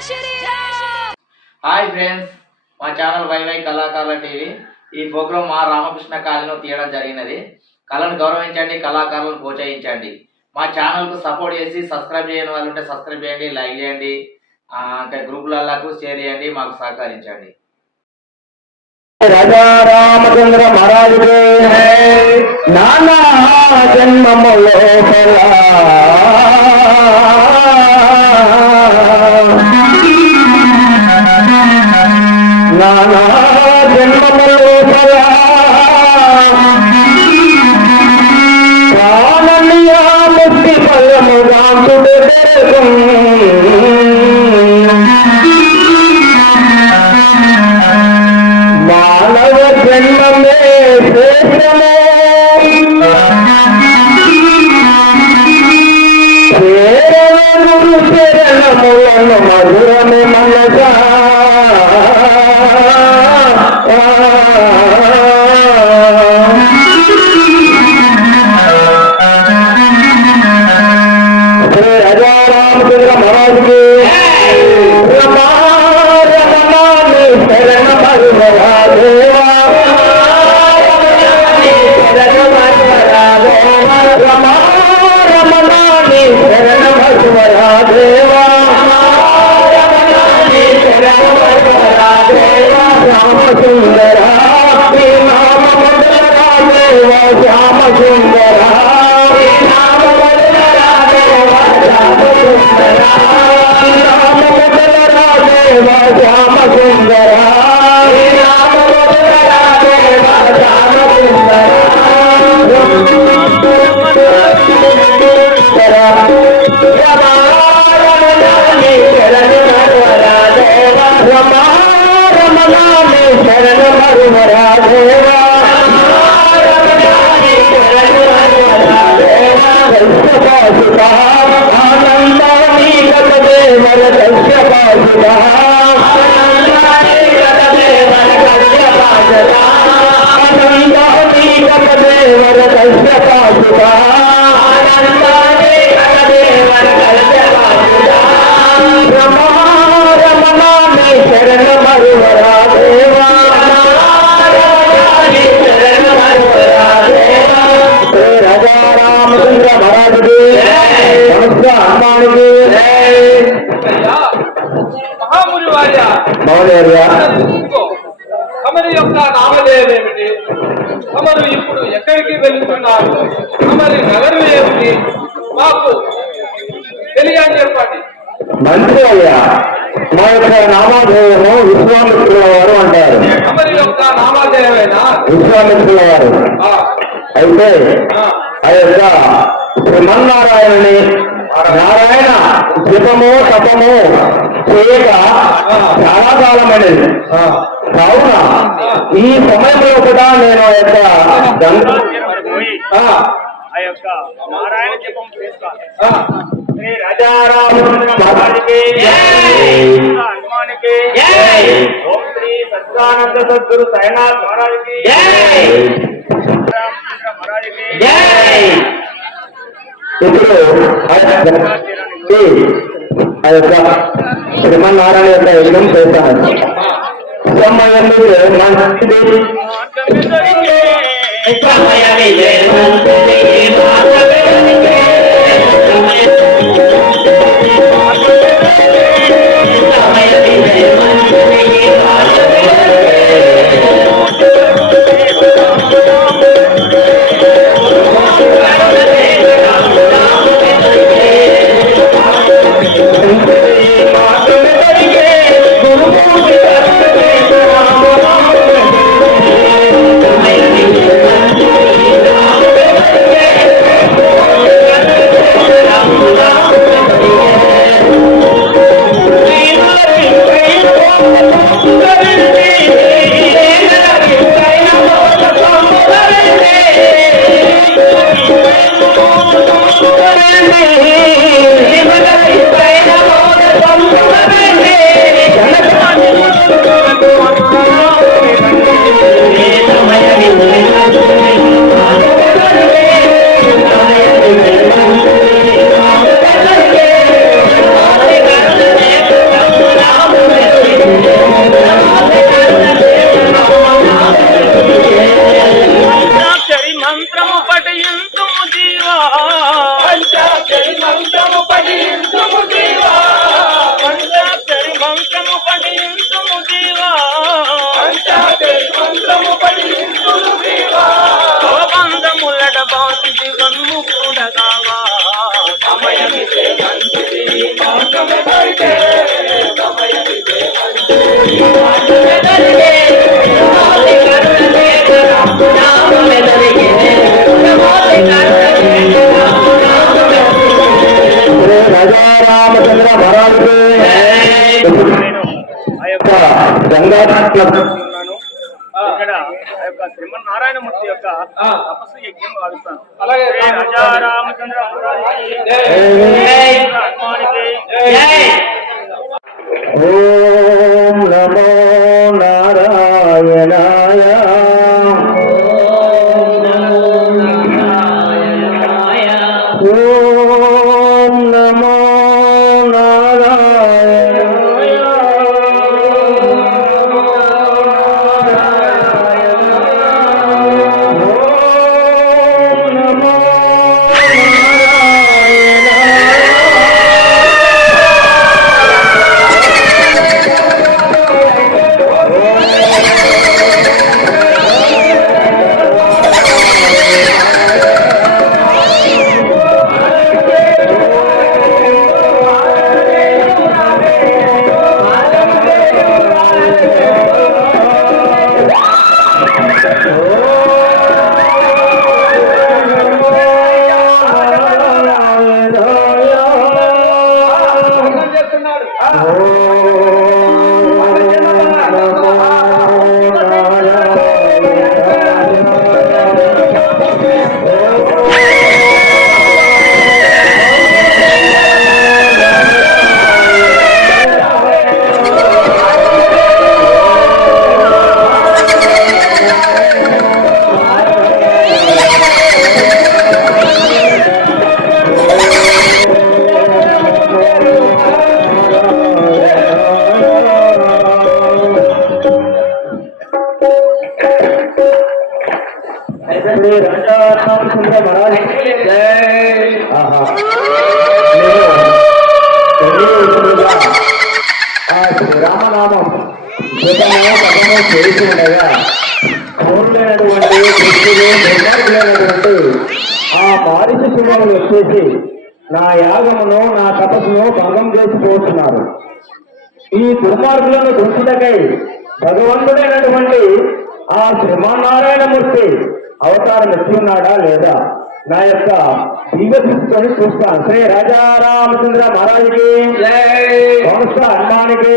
Hi friends, మా channel YY కళాకారుల TV ఈ ప్రోగ్రాం మా రామకృష్ణ కాలనీలో తీయడం జరిగినది. కళను గౌరవించండి, కళాకారులను ప్రోత్సహించండి. మా ఛానల్కు సపోర్ట్ చేసి సబ్స్క్రైబ్ చేయని వాళ్ళు ఉంటే సబ్స్క్రైబ్ చేయండి, లైక్ చేయండి, ఇంకా గ్రూపులకు షేర్ చేయండి, మాకు సహకరించండి. రాజా రామచంద్ర మహారాజు నానా జన్మములో నానా జన్మములో ప్రాణమియా ముక్తి ఫలము రాముడు మానవ జన్మమే శ్రేష్టము గురు శరణములను మధురమే మనసా రాజా రామచంద్ర మహారాజుకి తమరి యొక్క నామధేయం ఏమిటి? తమరు ఇప్పుడు ఎక్కడికి వెళ్తున్నారు? తమరి నగరం ఏమిటి? మాకు తెలియని చెప్పండి. మంత్రి అయ్యా, మా యొక్క నామధేయము విశ్వామిత్రుల వారు అంటారు. తమరి యొక్క నామధేయమైనా విశ్వామిత్రుల వారు. అయితే ఆ యొక్క శ్రీమన్నారాయణని నారాయణ జపము తపము చేయక చాలా కాలమైనది. కావున ఈ సమయంలో కూడా నేను ఆ యొక్క నారాయణ జపం శ్రీ రాజారామచంద్ర మహారాజుకి హనుమానికి ఓం శ్రీ సత్యానంద సద్గురు సాయినాథ్ మహారాజుకి మహారాజుకి ఇప్పుడు ఆ యొక్క శ్రీమన్నారాయణ యొక్క యజ్ఞం చేస్తాను. మాతికి కన్ను కూడగావా సమయమిదే మంచిది మార్గమే దొరికే సమయమిదే మంచిది మార్గమే దొరికే మాతి కరుణనే నామమే దొరికే మాతి కరుణనే నామమే దొరికే రాజా రామచంద్ర మహారాజ్ గంగాధర్ ఇక్కడ ఆ యొక్క శ్రీమన్నారాయణమూర్తి యొక్క తపస్సు యజ్ఞం భావిస్తాను. అలాగే రాజా రామచంద్ర ఓం నమో నారాయణాయ ఓం నమో రామనామం చేసి ఉండగా పౌరులైనటువంటి కృష్ణుడు దుర్మార్గులైనటువంటి ఆ పారిశుద్ధ్యులను వచ్చేసి నా యాగమును నా తపస్సును భంగం చేసిపోతున్నారు. ఈ దుర్మార్గులను దృష్టికై భగవంతుడైనటువంటి ఆ శ్రీమన్నారాయణమూర్తి అవతారం ఎత్తి ఉన్నాడా లేదా నా యొక్క దివ్య తీసుకొని చూస్తాను. శ్రీ రాజా రామచంద్ర మహారాజుకి వంశ అన్నానికి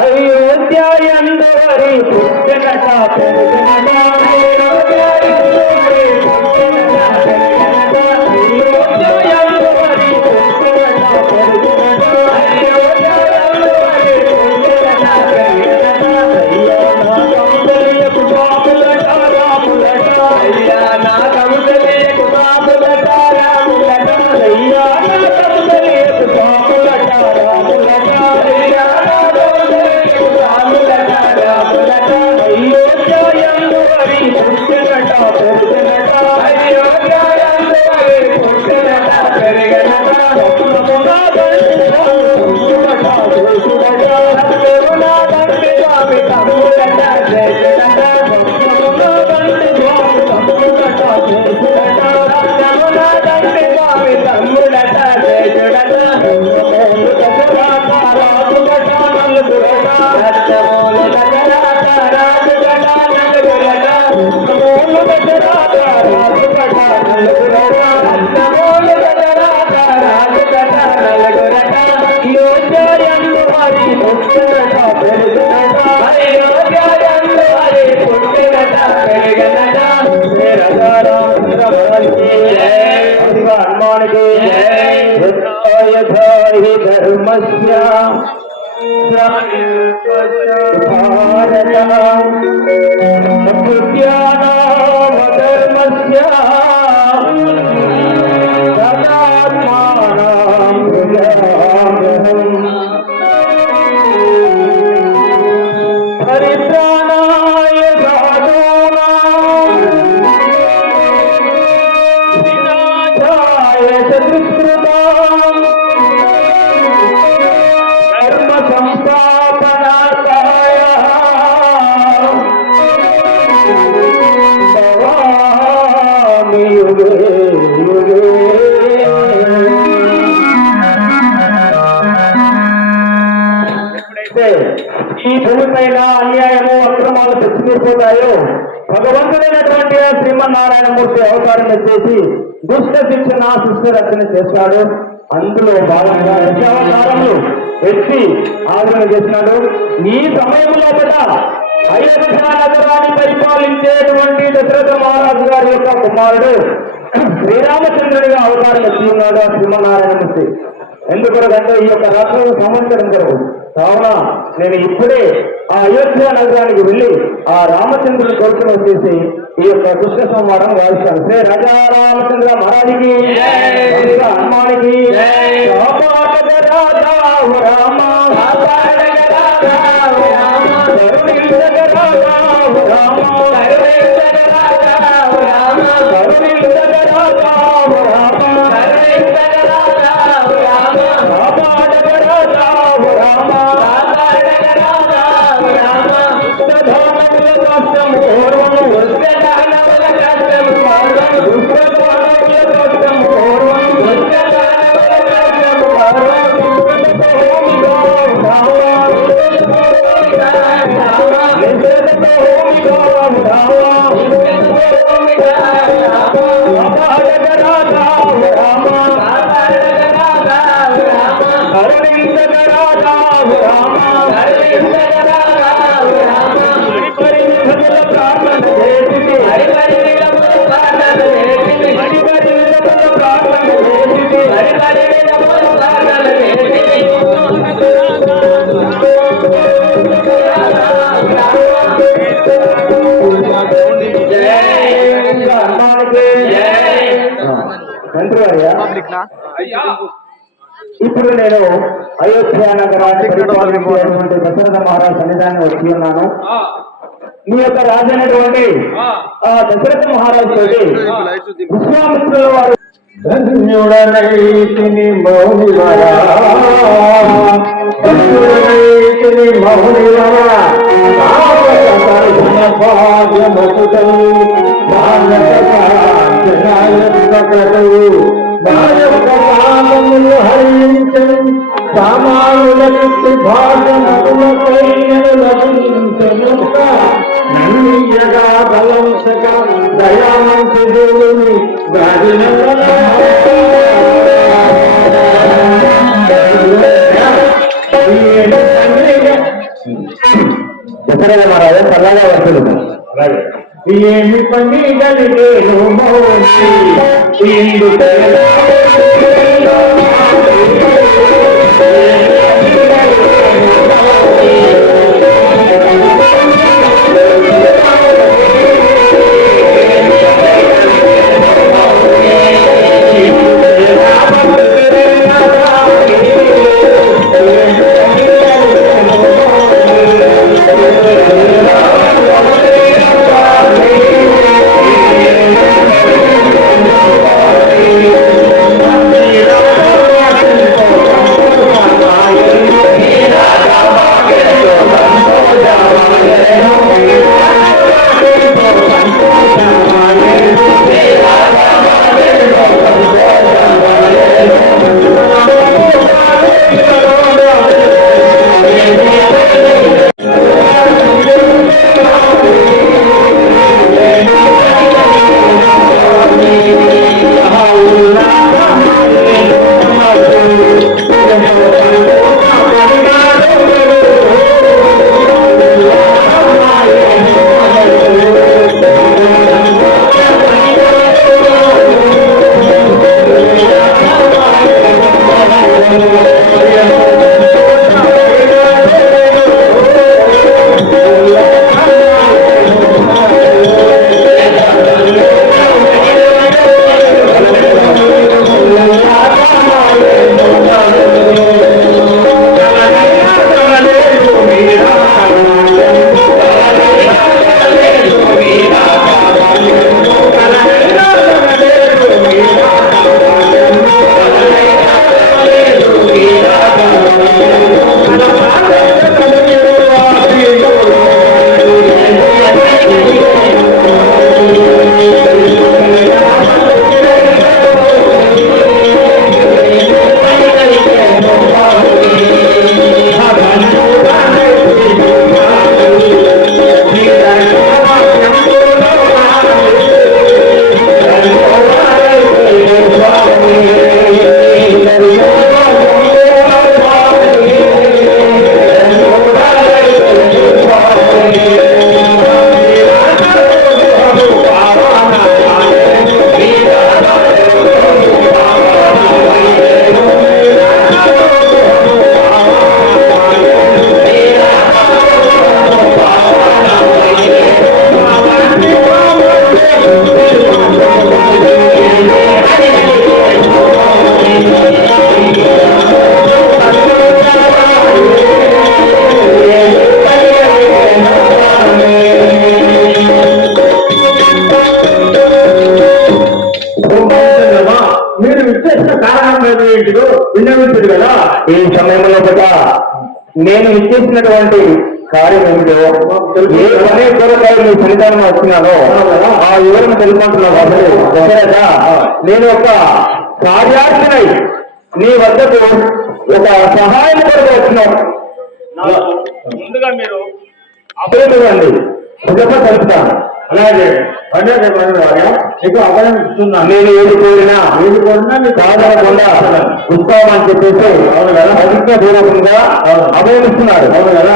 అయోధ్యాయందరి పుస్తకట నమామి యుగే యుగే. ఎప్పుడైతే ఈ భూమిపైన అన్యాయము అక్రమాలు తెచ్చిపోతాయో భగవంతుడైనటువంటి శ్రీమన్నారాయణమూర్తి అవతారం ఎత్తేసి దుష్ట శిక్షణ శిష్ట రక్షణ చేస్తాడు. అందులో భాగంగా దశావతారములు ఎత్తి ఆదరణ చేసినాడు. ఈ సమయంలో కూడా అయోధ్య నగరాన్ని పరిపాలించేటువంటి దశరథ మహారాజు గారి యొక్క కుమారుడు శ్రీరామచంద్రుడిగా అవతారం ఎత్తి ఉన్నాడు ఆ శ్రీమన్నారాయణమూర్తి. ఎందుకంటే ఈ యొక్క రాష్ట్రం సంవత్సరం కొరకు. కావున నేను ఇప్పుడే ఆ అయోధ్య నగరానికి వెళ్ళి ఆ రామచంద్రుని కొడుకును వచ్చేసి ఈ యొక్క కృష్ణ సంహారం గావిస్తాను. శ్రీ రాజా రామచంద్ర మహారాజుకి హనుమానికి ఇప్పుడు నేను అయోధ్య నగరాన్ని పరిపాలించేటువంటి దశరథ మహారాజ్ సన్నిధానం వచ్చి ఉన్నాను. మీ యొక్క రాజు అయినటువంటి ఆ దశరథ మహారాజు తోటి విశ్వామిత్రుల వారు ధన్యుడనైతిని మౌనివరా ధన్యుడనైతిని మౌనివరా భాగ్యమతుతౌ భారతములు హరించను సామానులకి భాగములపైనను నన్నియగా బలంసక దయామంతి దేవుని దశరథ మహారాజు చల్లగా వస్తుడు. ఏమి పని గలిగేను మోసి విన్నవించుడు కదా. ఈ సమయంలో కూడా నేను ఇచ్చేసినటువంటి కార్యం ఏమిటో, ఏ పని కొరకై మీ ఫలితాన్ని వచ్చినానో ఆ వివరణ తెలుసుకుంటున్నాను. అసలు దశరథ, నేను ఒక కార్యార్థనై నీ వద్దకు ఒక సహాయం కొరకు వచ్చినాను. ముందుగా మీరు అభయమివ్వండి, సుఖంగా కలుపుతాను. అలాగే నీకు అభయం ఇస్తున్నాను. నేను ఏది కోరినా కాదనకుండా ఉత్సవం అని చెప్పేసి ప్రతిజ్ఞ పూర్వకంగా అభయం ఇస్తున్నాడు.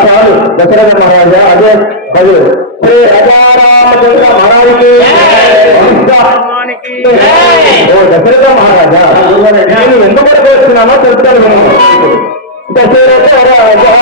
చాలు దశరథ మహారాజా. అదే అది శ్రీ రాజారామచంద్ర మహారాజుకి ఓ దశరథ మహారాజా, నేను ఎందుకు వస్తున్నానో తెలుస్తాను. దశరథ రాజా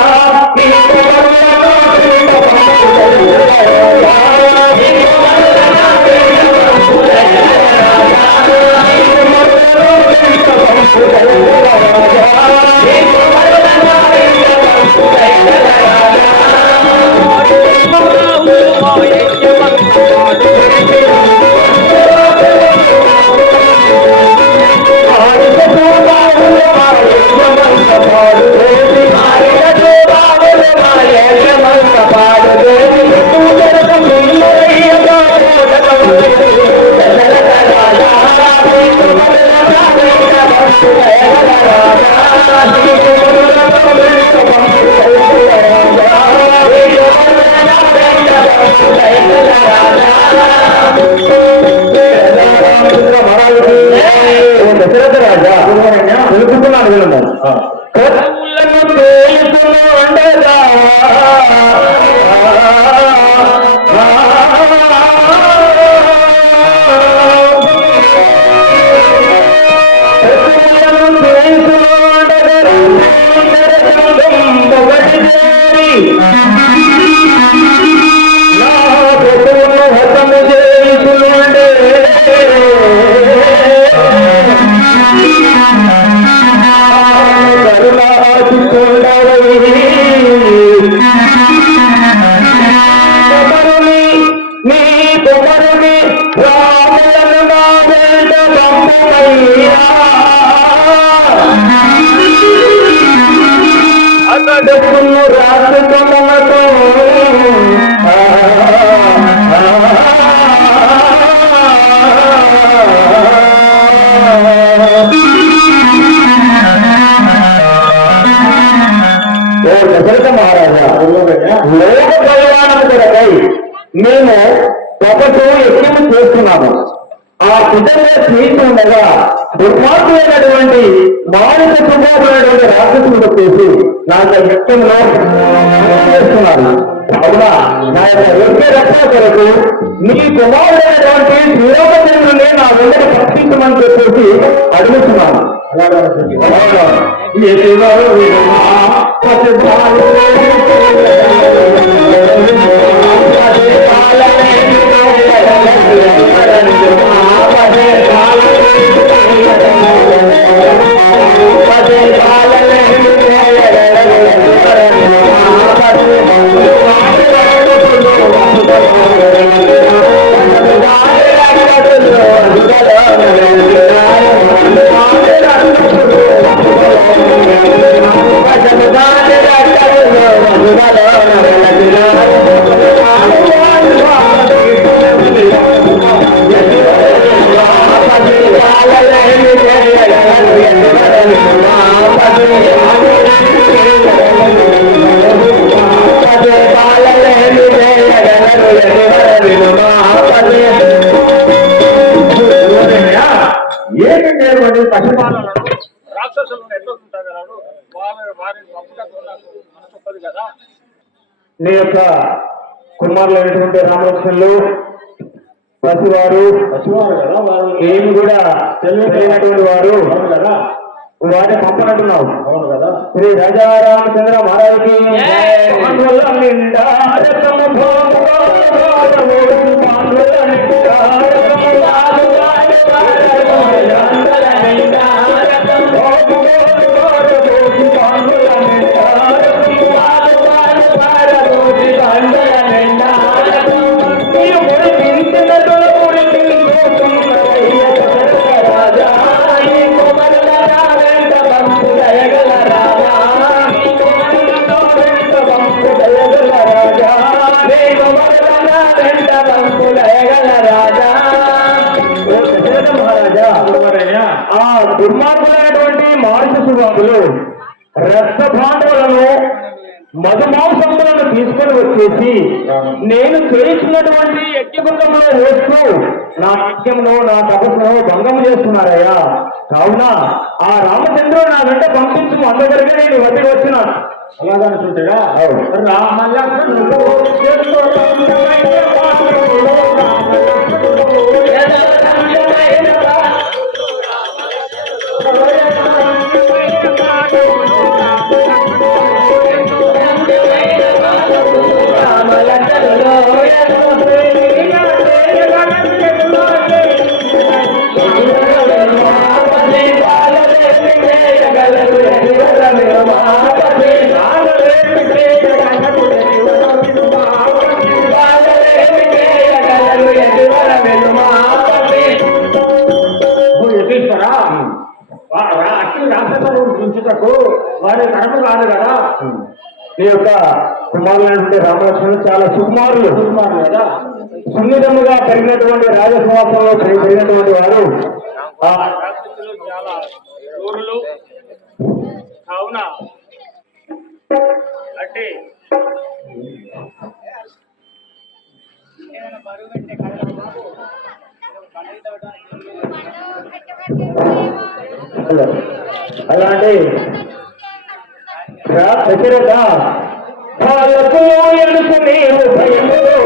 దశరథ రాజా తెలుపుతున్నాను వినండి. దశరథ మహారాజా, లోక కళ్యాణం కొరకై మేము తపస్సు యజ్ఞం చేస్తున్నాము. ఆ సిద్ధంగా చేస్తుండగా దుర్మార్గులైనటువంటి మానవ స్వభావమైనటువంటి రాక్షసులు వచ్చేసి నా యజ్ఞంలో చేస్తున్నారు. అవునా, నా యొక్క యజ్ఞ రక్షణ కొరకు నీ కుమారుడైనటువంటి శ్రీరామచంద్రుని నా వెంట పక్షించమని చెప్పేసి అడుగుతున్నాను. రాక్షసులను ఎట్లా ఉంటారు వారి చెప్పదు కదా. నీ యొక్క కుమారులైనటువంటి రామలక్ష్మణులు పసివారు కదా, వారు ఏమి కూడా తెలియనటువంటి వారు కదా, వారిని పంపనంటున్నావు. అవును కదా. శ్రీ రాజారామచంద్ర మహారాజుకి రాజా మహారాజా ఆ దుర్మార్గులైనటువంటి మారుషులు రక్త భాండవులను మధుమాంసములను తీసుకొని వచ్చేసి నేను చేయించినటువంటి యజ్ఞబృందంలో వేస్తూ నా యజ్ఞంలో నా తపస్సును భంగం చేస్తున్నారయ్యా. కావున ఆ రామచంద్రుడు నా వెంట పంపించు అందరికీ నేను వద్దకు వచ్చినాను. అలాగా చూసాడా రామలక్ష్మణుడు వారి కర్మ కాదు కదా. నీ యొక్క కుమారులైనటువంటి రామలక్ష్మణులు చాలా సుకుమారులు కదా. సున్నితముగా పెరిగినటువంటి రాజసింహాసంలో పెరిగినటువంటి వారు చాలా ఊరులు కావున అంటే అలాంటి దశరథ వాళ్ళకు ఎలుసు నీవు భయముతో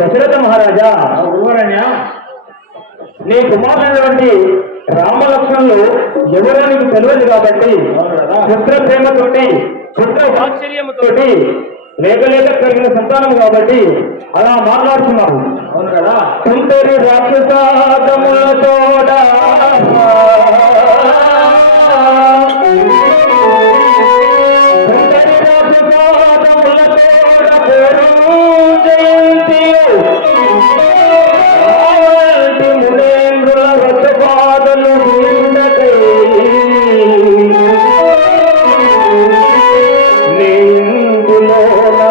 దశరథ మహారాజా నీ కుమారులైనటువంటి రామలక్ష్మణులు ఎవరో నీకు తెలియదు కాబట్టి పుత్ర ప్రేమతోటి పుత్ర వాత్సల్యముతోటి లేక కలిగిన సంతానం కాబట్టి అలా మాట్లాడుతున్నావు. అవును కదా. కుంటరి రాక్షసాదములతోడ మునేంద్రుల రథపాదలు నీందులో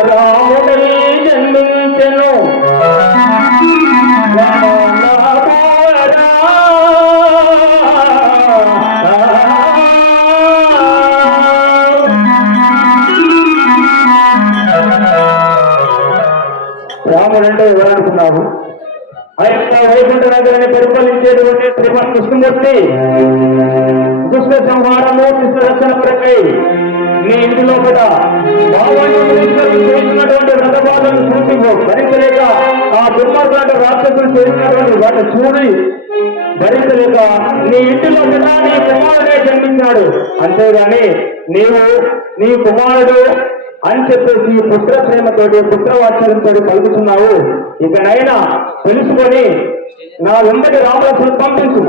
రాముడై జన్మించెను రాముడంటే ఎవరనుకున్నావు? ఆ యొక్క వైకుంఠ నగరాన్ని పరిపాలించేటువంటి శ్రీమన్ కృష్ణమూర్తి దుష్ట సంహారము కృష్ణ రక్షణ కొరకై నీ ఇంటిలో కూడా చేసినటువంటి రథబాధను చూసి భరించలేక ఆ దుర్మార్గులంటే రాక్షసులు చేసినటువంటి వాటిని చూడి భరించలేక నీ ఇంటిలో కూడా నీ కుమారుడే జన్మించాడు. అంతేగాని నీవు నీ కుమారుడు అని చెప్పేసి పుత్ర ప్రేమతోటి పుత్రవాత్సల్యంతో పలుకుతున్నావు. ఇకనైనా తెలుసుకొని నా వెంబడి రామలక్ష్మణుడు పంపించు.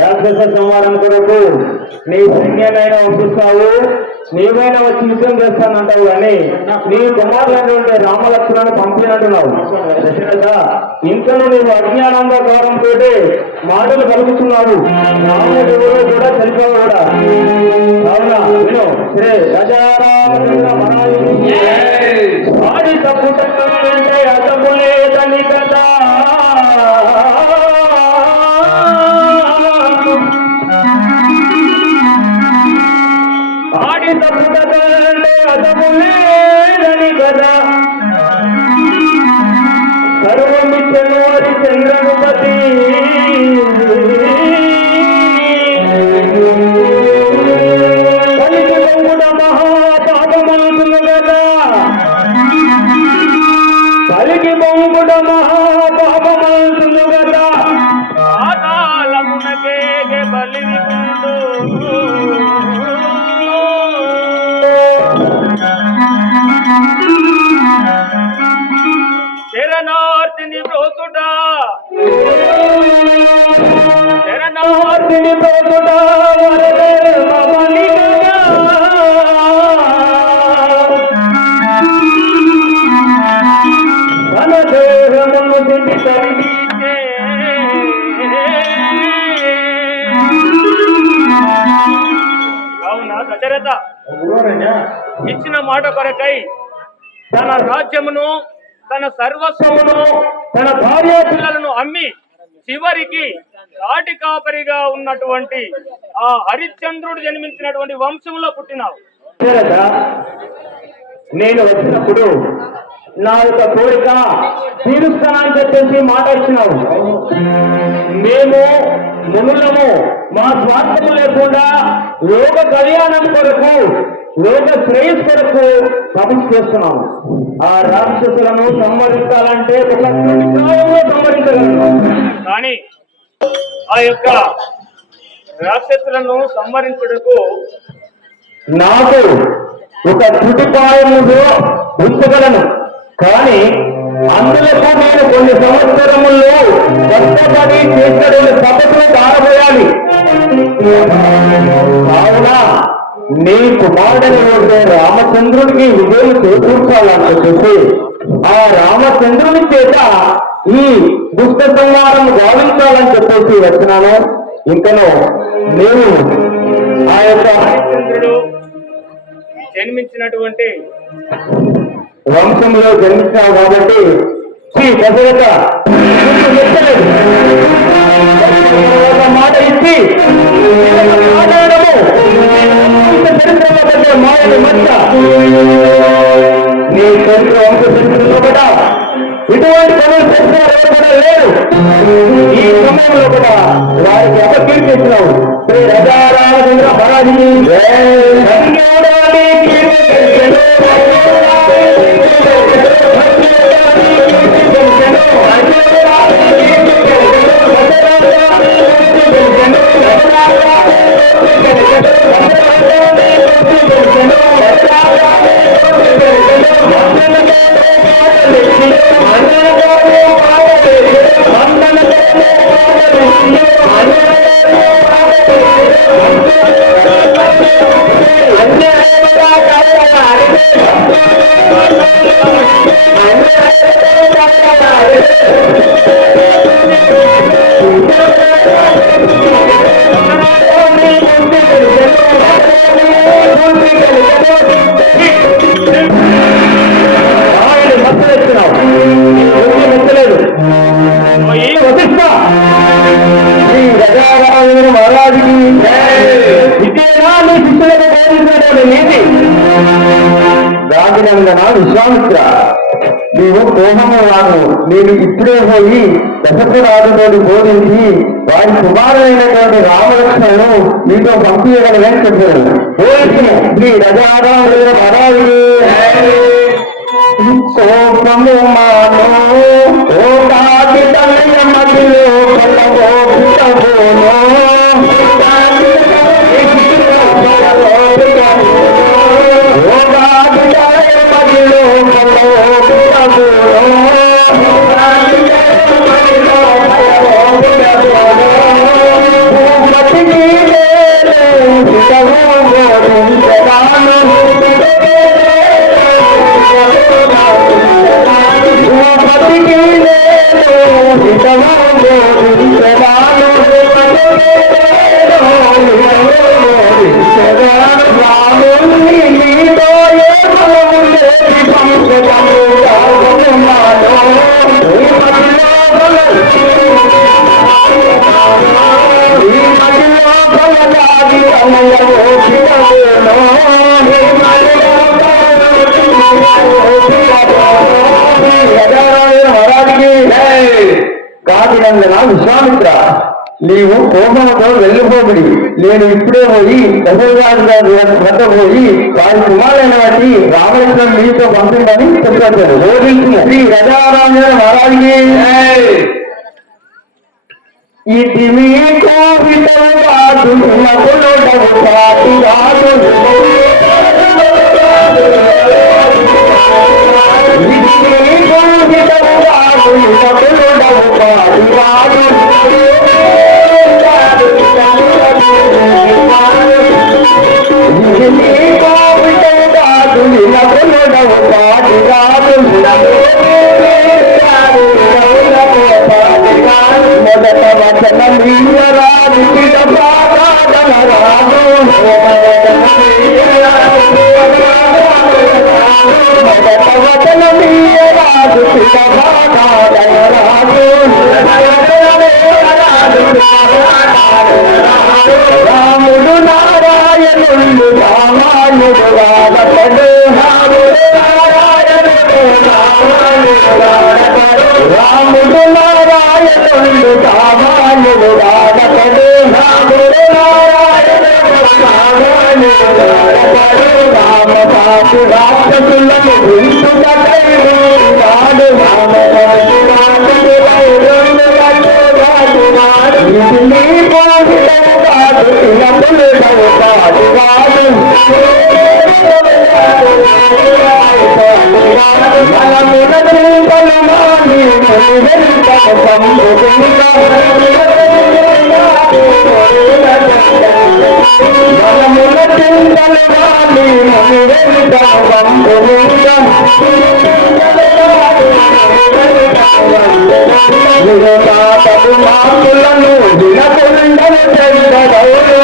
రాక్షస సంహారం కొరకు నీ సైన్యాన్ని పంపిస్తావు, నీవైనా వచ్చి యుద్ధం చేస్తానంటావు కానీ నీ కుమారులైనటువంటి రామలక్ష్మణుని పంపినట్టున్నావు. దశరథ, ఇంకను నీవు అజ్ఞానాంధకారంతో మాటలు కలుగుతున్నావు. రాముడు ఎవరో కూడా తెలిపావు కూడా. కావున విను, శ్రీ రాజారామచంద్ర మహారాజు ఆడి తప్పుటంటే అతము లేదని కదా. ఆడి తప్పుటంటే అతము లేదని కదా. సర్వమిచ్చను హరి చంద్రనుపతి కలిగి బొంగుడ మహాపాపమవుతుంది కదా. కలిగి బొంగుడ మహాపాపమవుతుంది కదా. పాతాళమునకే బలిని శరణార్థిని బ్రోతుడా, శరణార్థిని బ్రోతుడా వరదమని కదా. తన దేహమును తిండి తరిగితే అవునా దశరథ, ఇచ్చిన మాట కొరకై తన రాజ్యమును, తన సర్వస్వమును, తన భార్య పిల్లలను అమ్మి చివరికి కాటి కాపరిగా ఉన్నటువంటి ఆ హరిశ్చంద్రుడు జన్మించినటువంటి వంశంలో పుట్టినావు. నేను వచ్చినప్పుడు నా యొక్క కోరిక తీరుస్తానని చెప్పేసి మాట ఇచ్చినావు. మేము మునులము మా స్వార్థము లేకుండా లోక కళ్యాణం కొరకు, లోక శ్రేయస్ కొరకు తపస్సు చేస్తున్నాము. ఆ రాక్షసులను సంహరించాలంటే ఒక కాలంలో సంహరించగలను. కానీ ఆ యొక్క రాక్షసులను సంహరించుటకు నాకు ఒక తుటిపాయములో ఉంచగలను. కానీ అందులో నేను కొన్ని సంవత్సరముల్లో కష్టపడి చేసిన తపస్సు కారబోయాలి. కావున నీ కుమారుడైన రామచంద్రుడికి విజయం చేకూర్చాలని చెప్పి ఆ రామచంద్రుని చేత ఈ దుష్ట సంహారం గావించాలని చెప్పేసి వచ్చినాను. ఇంకను నేను ఆ యొక్క హరిశ్చంద్రుడు జన్మించినటువంటి వంశంలో జన్మించావు కాబట్టి శ్రీ దశరథ ఒక మాట ఇచ్చి మాట్లాడము చరిత్రలో మాయని మధ్య నీ చరిత్ర వంశ చరిత్రలో కూడా ఇటువంటి పనులు చేస్తున్న కూడా లేరు. ఈ సమయంలో కూడా వారికి అపకీర్తించినావు. శ్రీ రాజారామచంద్ర మహారాజుని రాజనందన విశ్వామిత్ర, నీవు కోహము వాడు. నేను ఇప్పుడే పోయి దశరథరాజుతో బోధించి వారి కుమారుడైనటువంటి రామలక్ష్మణును మీతో పంపించగలనని చెప్పారు. శ్రీ రజారాముడు మహారాజు కోపము మాను ఓ కాకి తనయ మదిలో విశ్వామిత్ర, నీవు కోపంతో వెళ్ళిపోబడి నేను ఇప్పుడే పోయి దశరథరాజు గారి వద్ద పోయి వారి కుమారులైన వాటి రామలక్ష్మణ్ మీతో పంపిందని చెప్పారు. బోధించిన శ్రీ గజారాజు మహారాజుకి ఇది మీకు హితము కాదు, నకులుడవు కాదు కాదు. ఇది మీకు హితము కాదు, నకులుడవు కాదు కాదు. ఇది మీకు హితము కాదు, నకులుడవు కాదు కాదు. మొదట వచనం రాజు రాజు మొదట వచనం రాజు రాముడు నారాయణుడు రామాయుడు రాధపడు రాముడు నారాయణుడు రామాయుడు రాధపడు రామదాసు రాక్షసులను వింటుకై వాడు ఇది నీ పోషితము కాదు, తినపులుడవు కాదు వాడు. మనమున చింతలు మాని వెంటను మనమున చింతలు మాని తగు మాకులను వినకుండను చెందడవులు.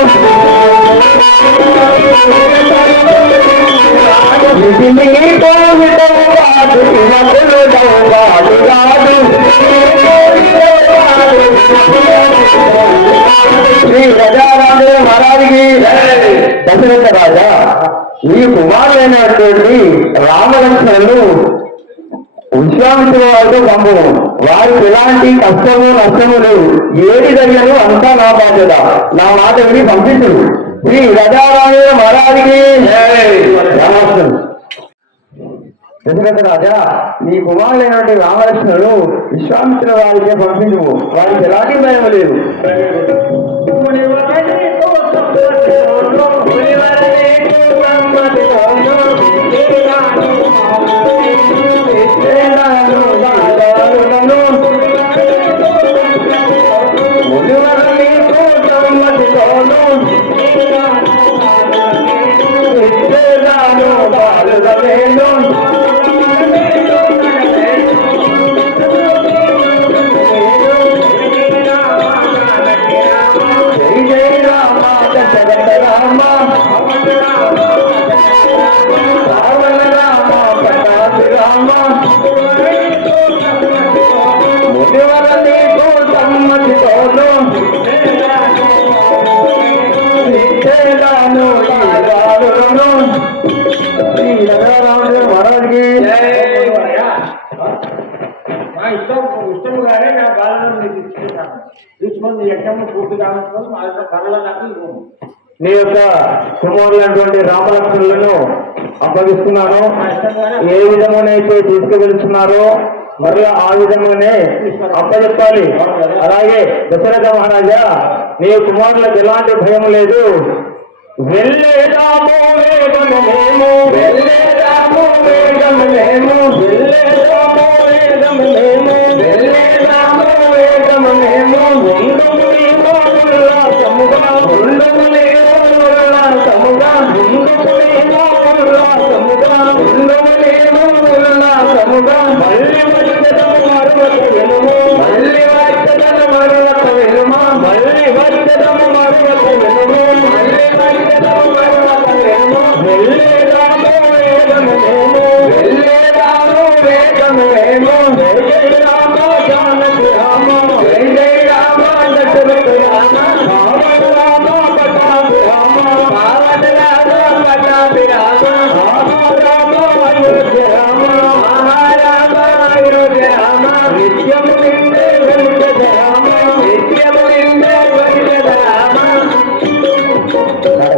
ఇది నీ పోహితము కాదు, వినకులుడవు కాదు కాదు. శ్రీ గజారాజు మహారాజుకి దశరథ రాజా, ఈ కుమారులైనటువంటి రామలక్ష్మణులు విశ్వామిత్రుల వారితో పంపము. వారికి ఎలాంటి కష్టము నష్టము లేవు. ఏది జరిగను అంతా నా బాధ్యత. నా మాట విని పంపించు. శ్రీ గజారాజు మహారాజుకి దశరథ రాజా, నీ కుమారులైనటువంటి రామలక్ష్మణులు విశ్వామిత్రుల వారికే పంపించు. వారికి ఎలాంటి భయం లేదు. ఇష్టముగానే నా బాలను నీకు ఇచ్చుకున్నాను. తీసుకొని నీ యజ్ఞము పూర్తి కావచ్చు కర్రల నాకు ఇవ్వము. నీ యొక్క కుమారులైనటువంటి రామలక్ష్మణులను అప్పగిస్తున్నాను. ఏ విధమునైతే తీసుకువెళ్తున్నారో మరలా ఆ విధమునే అప్పచెప్పాలి. అలాగే దశరథ మహారాజా, నీ కుమారులకు ఎలాంటి భయం లేదు. వెళ్ళేదాము వేగము మేము, వెళ్ళేదాము వేగము మేము, వెళ్ళేదాము వేగము మేము, వెళ్ళేదాము వేగము మేము. ఉండుము నీవు ఉల్లాసముగా, ఉండుము నీవు ఉల్లాసముగా, ఉండుము నీవు ఉల్లాసముగా, ఉండుము నీవు ఉల్లాసముగా. మళ్ళీ వచ్చదము మరువక వెనుము, మళ్ళీ వచ్చదము మరువక వెనుమా, మళ్ళీ వచ్చదము మరువక వెనుము, మళ్ళీ వచ్చదము మరువక వెనుము. వెళ్ళేదాము వేగము మేము, వెళ్ళేదాము వేగము మేము, వెళ్ళేదాము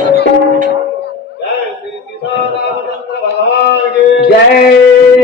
जय श्री सीतारामचंद्र भगवान की जय